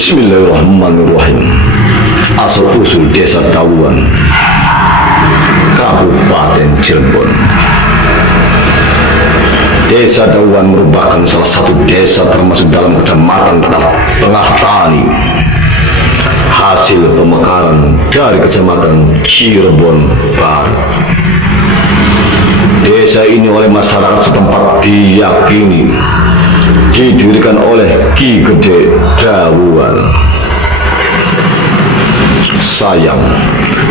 Bismillahirrahmanirrahim. Asal usul Desa Dawuan, Kabupaten Cirebon. Desa Dawuan merupakan salah satu desa termasuk dalam kecamatan Tengah Tani, hasil pemekaran dari kecamatan Cirebon Barat. Desa ini oleh masyarakat setempat diyakini didirikan oleh Ki Gede Dawuan. Sayang,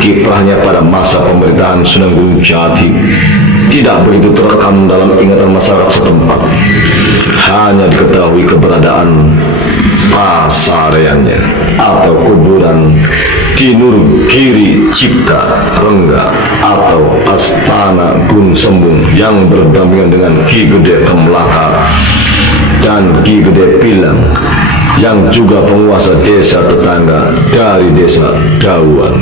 kiprahnya pada masa pemerintahan Sunan Gunung Jati tidak begitu terekam dalam ingatan masyarakat setempat. Hanya diketahui keberadaan pasareannya atau kuburan di Nurgiri Cipta Rengga atau Astana Gunung Sembung yang berdampingan dengan Ki Gede Kemlaka dan Ki Gede Pilang yang juga penguasa desa tetangga dari Desa Dawuan.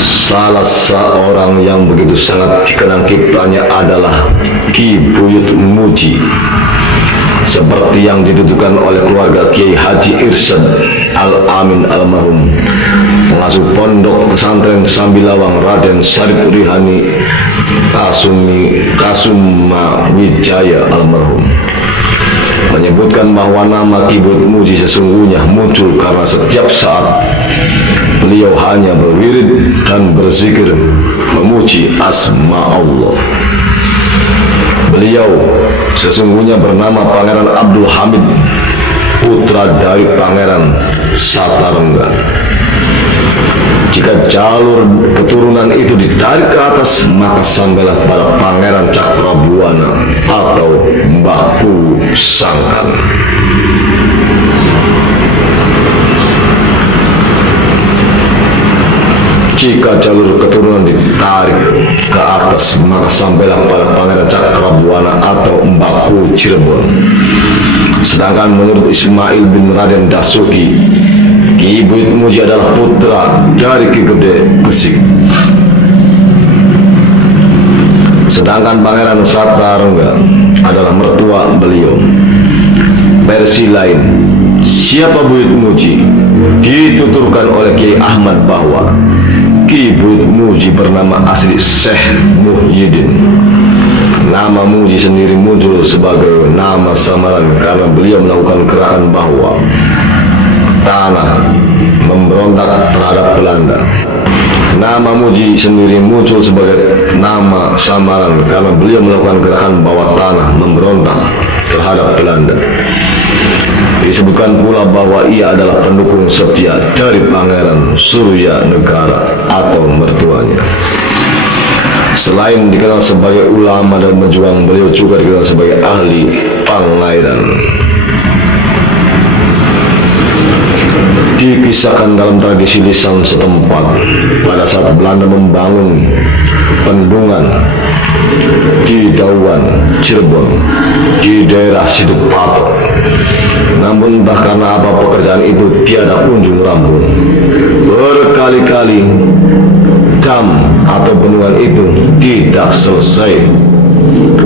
Salah seorang yang begitu sangat dikenang kiprahnya adalah Ki Buyut Muji, seperti yang dituduhkan oleh keluarga Kiai Haji Irsyad Al-Amin almarhum, pengasuh pondok pesantren Sambilawang Raden Syarif Rihani Kasuma Wijaya almarhum, menyebutkan bahwa nama Ki Buyut Muji sesungguhnya muncul karena setiap saat beliau hanya berwirid dan berzikir memuji asma Allah. Beliau sesungguhnya bernama Pangeran Abdul Hamid, putra dari Pangeran Satarengga. Jika jalur keturunan itu ditarik ke atas, maka sampailah pada Pangeran Cakrabuana atau Mbah Pu Sangkan. Jika jalur keturunan ditarik ke atas, maka sampailah pada Pangeran Cakrabuana atau Mbah Pu Cirebon. Sedangkan menurut Ismail bin Raden Dasuki, Ki Buyut Muji adalah putra dari Ki Gede Gesik. Sedangkan Pangeran Satarengga adalah mertua beliau. Versi lain, siapa Buyut Muji, dituturkan oleh Kiai Ahmad bahwa Ki Buyut Muji bernama asli Syekh Muhyiddin. Nama Muji sendiri muncul sebagai nama samaran karena beliau melakukan gerakan bahwa tanah memberontak terhadap Belanda. Nama Muji sendiri muncul sebagai nama samaran karena beliau melakukan gerakan bahwa tanah memberontak terhadap Belanda. Disebutkan pula bahwa ia adalah pendukung setia dari Pangeran Surya Negara atau mertuanya. Selain dikenal sebagai ulama dan pejuang, beliau juga dikenal sebagai ahli pangairan. Dikisahkan dalam tradisi lisan setempat, pada saat Belanda membangun bendungan di Dawuan, Cirebon, di daerah Situpatok, namun entah karena apa pekerjaan itu tiada kunjung rampung. Berkali-kali dam atau bendungan itu tidak selesai.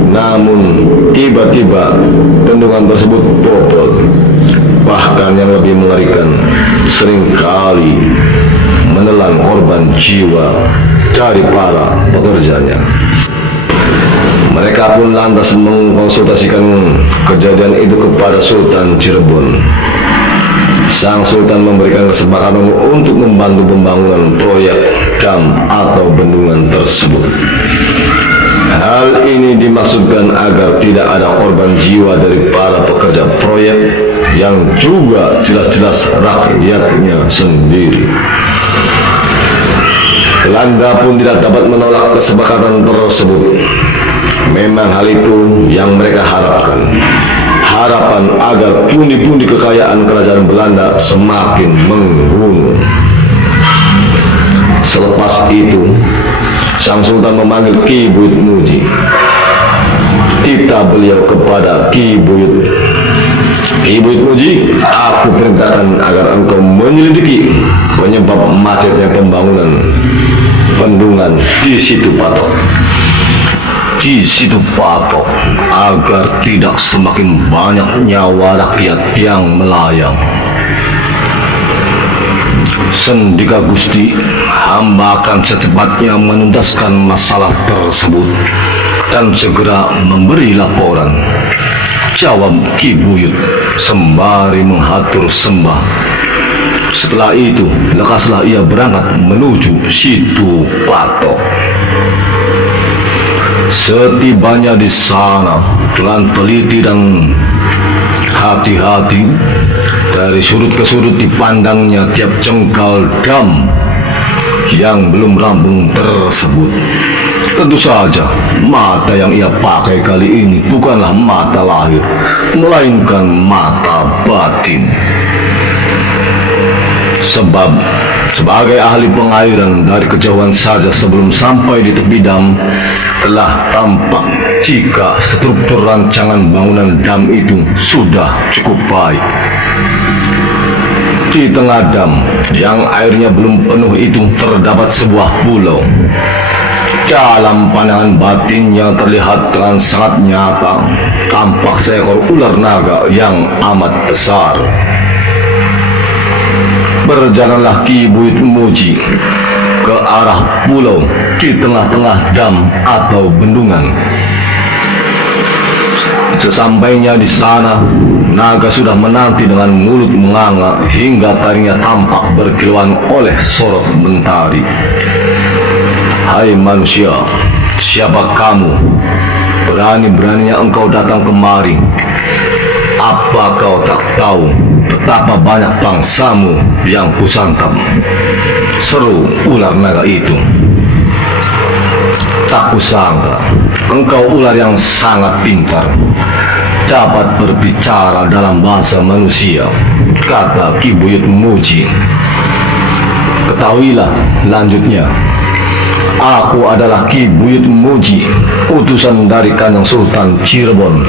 Namun tiba-tiba bendungan tersebut bobol. Bahkan yang lebih mengerikan, seringkali menelan korban jiwa dari para pekerjanya. Mereka pun lantas mengkonsultasikan kejadian itu kepada Sultan Cirebon. Sang Sultan memberikan kesepakatan untuk membantu pembangunan proyek dam atau bendungan tersebut. Hal ini dimaksudkan agar tidak ada korban jiwa dari para pekerja proyek yang juga jelas-jelas rakyatnya sendiri. Belanda pun tidak dapat menolak kesepakatan tersebut. Memang hal itu yang mereka harapkan. Harapan agar pundi-pundi kekayaan kerajaan Belanda semakin menggunung. Selepas itu, Sang Sultan memanggil Ki Buyut Muji. Titah beliau kepada Ki Buyut, Ki Buyut Muji, aku perintahkan agar engkau menyelidiki penyebab macetnya pembangunan bendungan di Situpatok. di situ patok agar tidak semakin banyak nyawa rakyat yang melayang. Sendika Gusti, hamba akan secepatnya menuntaskan masalah tersebut dan segera memberi laporan, jawab Ki Buyut sembari menghatur sembah. Setelah itu, lekaslah ia berangkat menuju situ patok. Setibanya di sana, dengan teliti dan hati-hati, dari sudut ke sudut dipandangnya tiap jengkal dam yang belum rampung tersebut. Tentu saja, mata yang ia pakai kali ini bukanlah mata lahir, melainkan mata batin. Sebab sebagai ahli pengairan, dari kejauhan saja sebelum sampai di tepi dam telah tampak jika struktur rancangan bangunan dam itu sudah cukup baik. Di tengah dam yang airnya belum penuh itu terdapat sebuah pulau. Dalam pandangan batin yang terlihat dengan sangat nyata, tampak seekor ular naga yang amat besar. Berjalanlah Ki Buyut Muji ke arah pulau di tengah-tengah dam atau bendungan. Sesampainya di sana, naga sudah menanti dengan mulut menganga hingga taringnya tampak berkilauan oleh sorot mentari. Hai manusia, siapa kamu? Berani-beraninya engkau datang kemari. Apa kau tak tahu betapa banyak bangsamu yang kusantap? Seru ular naga itu. Tak kusangka engkau ular yang sangat pintar, dapat berbicara dalam bahasa manusia, kata Ki Buyut Muji. Ketahuilah, lanjutnya, aku adalah Ki Buyut Muji, utusan dari Kanjeng Sultan Cirebon,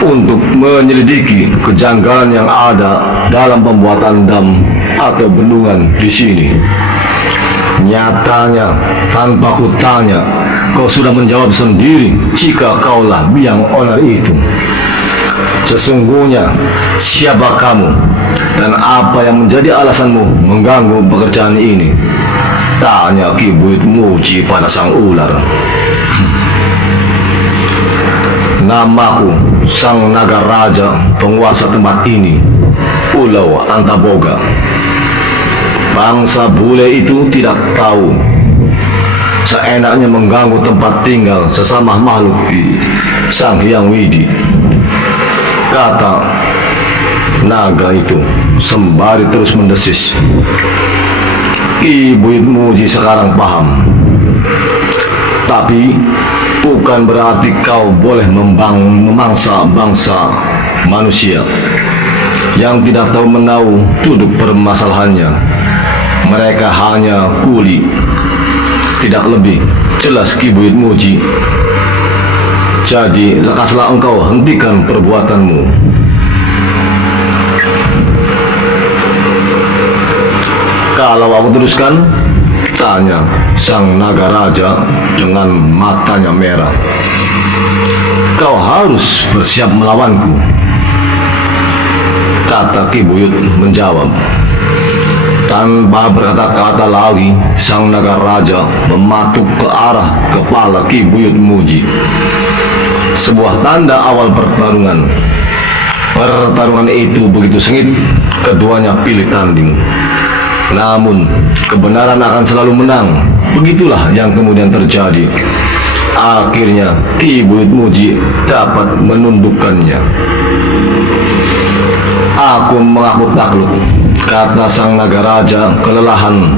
untuk menyelidiki kejanggalan yang ada dalam pembuatan dam atau bendungan di sini. Nyatanya, tanpa kutanya, kau sudah menjawab sendiri jika kaulah biang onar itu. Sesungguhnya, siapa kamu dan apa yang menjadi alasanmu mengganggu pekerjaan ini? Tanya Ki Buyut Muji pada sang ular. Namaku Sang Naga Raja, penguasa tempat ini, Pulau Antaboga. Bangsa bule itu tidak tahu seenaknya mengganggu tempat tinggal sesama makhluk Sang Hyang Widi, kata naga itu sembari terus mendesis. Ki Buyut Muji sekarang paham, tapi bukan berarti kau boleh memangsa bangsa manusia yang tidak tahu menahu duduk permasalahannya. Mereka hanya kuli, tidak lebih. Jelas Ki Buyut Muji. Jadi lekaslah engkau hentikan perbuatanmu. Kalau aku teruskan, tanya Sang Naga Raja dengan matanya merah. Kau harus bersiap melawanku, kata Ki Buyut menjawab. Tanpa berkata-kata lagi, Sang Naga Raja mematuk ke arah kepala Ki Buyut Muji. Sebuah tanda awal pertarungan. Pertarungan itu begitu sengit, keduanya pilih tanding. Namun, kebenaran akan selalu menang. Begitulah yang kemudian terjadi. Akhirnya, Ki Buyut Muji dapat menundukkannya. Aku mengaku takluk, kata Sang Naga Raja kelelahan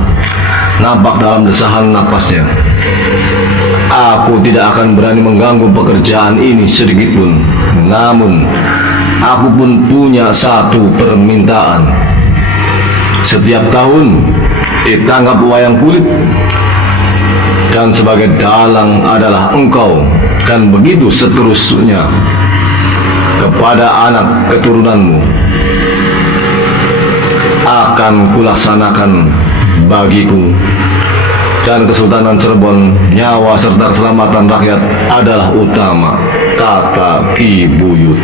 nampak dalam desahan napasnya. Aku tidak akan berani mengganggu pekerjaan ini sedikit pun. Namun, aku pun punya satu permintaan. Setiap tahun ditanggap wayang kulit, dan sebagai dalang adalah engkau, dan begitu seterusnya kepada anak keturunanmu. Akan kulaksanakan bagiku dan Kesultanan Cirebon, nyawa serta keselamatan rakyat adalah utama, kata Ki Buyut.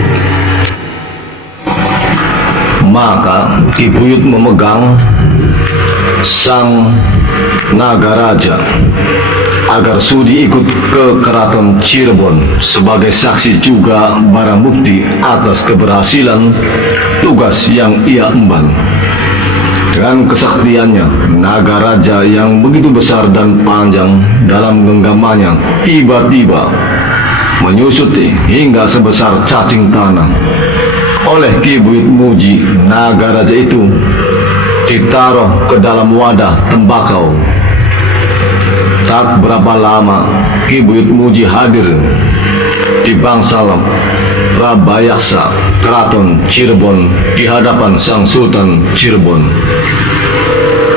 Maka Ki Buyut memegang sang Nagaraja agar sudi ikut ke Keraton Cirebon sebagai saksi juga barang bukti atas keberhasilan tugas yang ia emban. Dengan kesaktiannya, Nagaraja yang begitu besar dan panjang dalam genggamannya tiba-tiba menyusut hingga sebesar cacing tanah. Oleh Ki Buyut Muji, Nagaraja itu ditaruh ke dalam wadah tembakau. Tak berapa lama, Ki Buyut Muji hadir di bangsal Prabayaksa Keraton Cirebon di hadapan Sang Sultan Cirebon.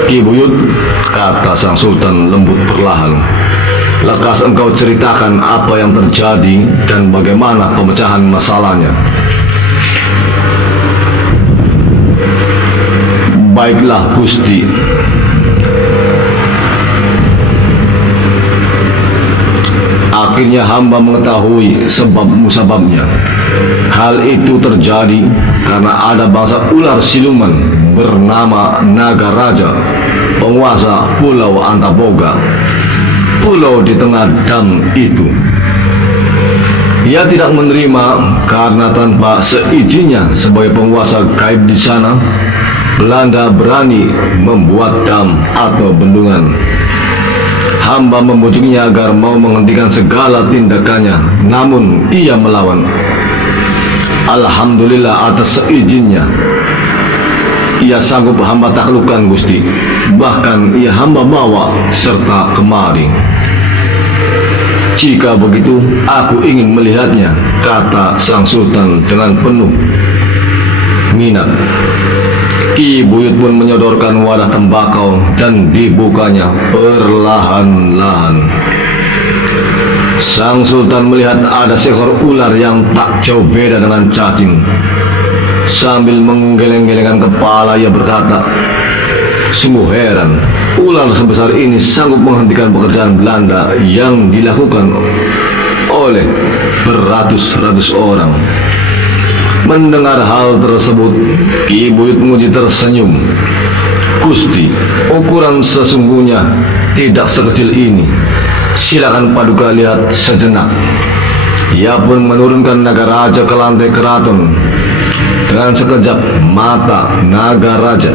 Ki Buyut, kata Sang Sultan lembut perlahan, lekas engkau ceritakan apa yang terjadi dan bagaimana pemecahan masalahnya. Baiklah Gusti. Akhirnya hamba mengetahui sebab musababnya. Hal itu terjadi karena ada bangsa ular siluman bernama Nagaraja, penguasa Pulau Antaboga, pulau di tengah dam itu. Ia tidak menerima karena tanpa seizinnya sebagai penguasa gaib di sana, Belanda berani membuat dam atau bendungan. Hamba membujuknya agar mau menghentikan segala tindakannya, namun ia melawan. Alhamdulillah atas seizinnya, ia sanggup hamba taklukkan Gusti. Bahkan ia hamba bawa serta kemari. Jika begitu, aku ingin melihatnya, kata Sang Sultan dengan penuh minat. Ki Buyut pun menyodorkan wadah tembakau dan dibukanya perlahan-lahan. Sang Sultan melihat ada seekor ular yang tak jauh beda dengan cacing. Sambil menggeleng-gelengkan kepala, ia berkata, sungguh heran, ular sebesar ini sanggup menghentikan pekerjaan Belanda yang dilakukan oleh beratus-ratus orang. Mendengar hal tersebut, Ki Buyut Muji tersenyum. Gusti, ukuran sesungguhnya tidak sekecil ini. Silakan Paduka lihat sejenak. Ia pun menurunkan Nagaraja ke lantai keraton. Dengan sekejap mata, Nagaraja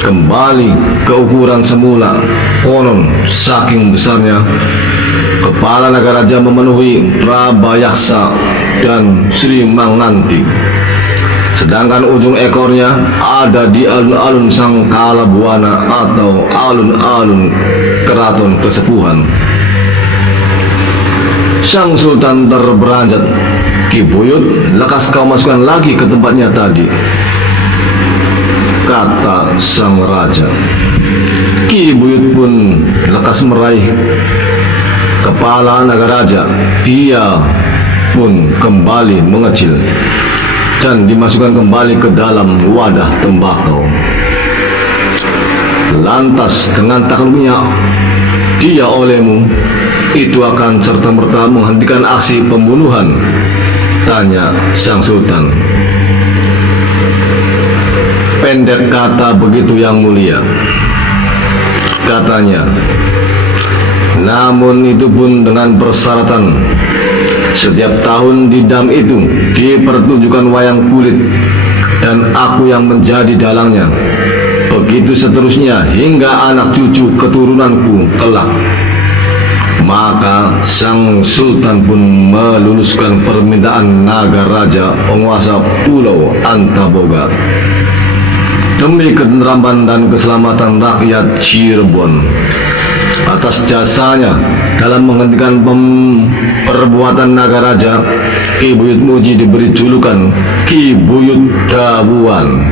kembali ke ukuran semula. Konon saking besarnya, kepala Nagaraja memenuhi Prabayaksa dan Sri Manganti, sedangkan ujung ekornya ada di alun-alun Sangkala Buana atau alun-alun Keraton Kesepuhan. Sang Sultan terberanjat. Ki Buyut, lekas kau masukkan lagi ke tempatnya tadi, kata sang raja. Ki Buyut pun lekas meraih kepala Nagaraja. Ia pun kembali mengecil dan dimasukkan kembali ke dalam wadah tembakau. Lantas dengan takluknya dia olehmu, itu akan serta-merta menghentikan aksi pembunuhan, tanya Sang Sultan. Pendek kata begitu yang mulia, katanya. Namun itu pun dengan persyaratan setiap tahun di dam itu dipertunjukkan wayang kulit dan aku yang menjadi dalangnya. Begitu seterusnya hingga anak cucu keturunanku kelak. Maka Sang Sultan pun meluluskan permintaan Nagaraja, penguasa Pulau Antaboga, demi ketenteraman dan keselamatan rakyat Cirebon. Atas jasanya dalam menghentikan perbuatan Nagaraja, Ki Buyut Muji diberi julukan Ki Buyut Dawuan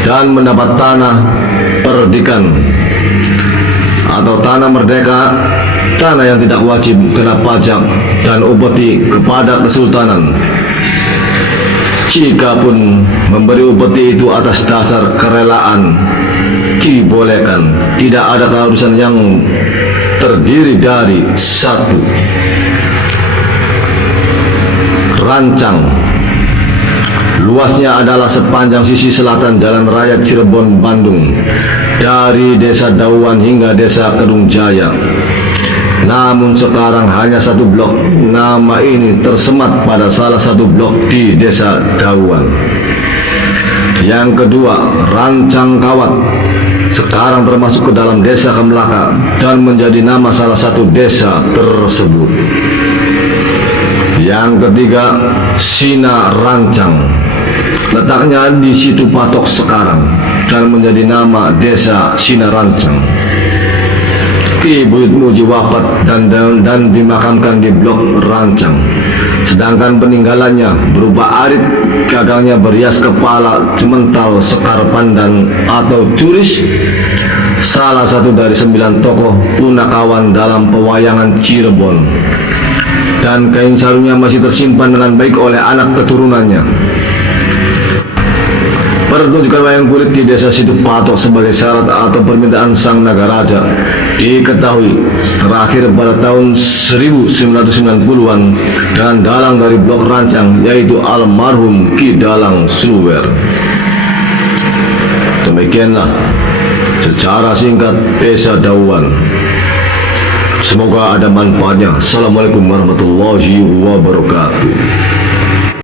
dan mendapat tanah perdikan atau tanah merdeka, tanah yang tidak wajib kena pajak dan upeti kepada kesultanan. Jika pun memberi upeti itu atas dasar kerelaan dibolehkan. Tidak ada keharusan yang terdiri dari satu rancang. Luasnya adalah sepanjang sisi selatan Jalan Raya Cirebon, Bandung, dari Desa Dauan hingga Desa Kedung Jaya. Namun sekarang hanya satu blok nama ini tersemat pada salah satu blok di Desa Dauan. Yang kedua, Rancang Kawat, sekarang termasuk ke dalam Desa Kemelaka dan menjadi nama salah satu desa tersebut. Yang ketiga, Sina Rancang, letaknya di situ Patok sekarang dan menjadi nama Desa Sina Rancang. Ki Buyut Muji wafat dan dimakamkan di blok Rancang. Sedangkan peninggalannya berupa arit, gagangnya berhias kepala, cemental, sekar pandan atau curis, salah satu dari 9 tokoh punakawan dalam pewayangan Cirebon. Dan kain sarungnya masih tersimpan dengan baik oleh anak keturunannya. Pertunjukan wayang kulit di Desa Situ Patok sebagai syarat atau permintaan Sang Nagaraja diketahui terakhir pada tahun 1990-an dengan dalang dari blok Rancang, yaitu almarhum Ki Dalang Sluwer. Demikianlah secara singkat Desa Dauan. Semoga ada manfaatnya. Assalamualaikum warahmatullahi wabarakatuh.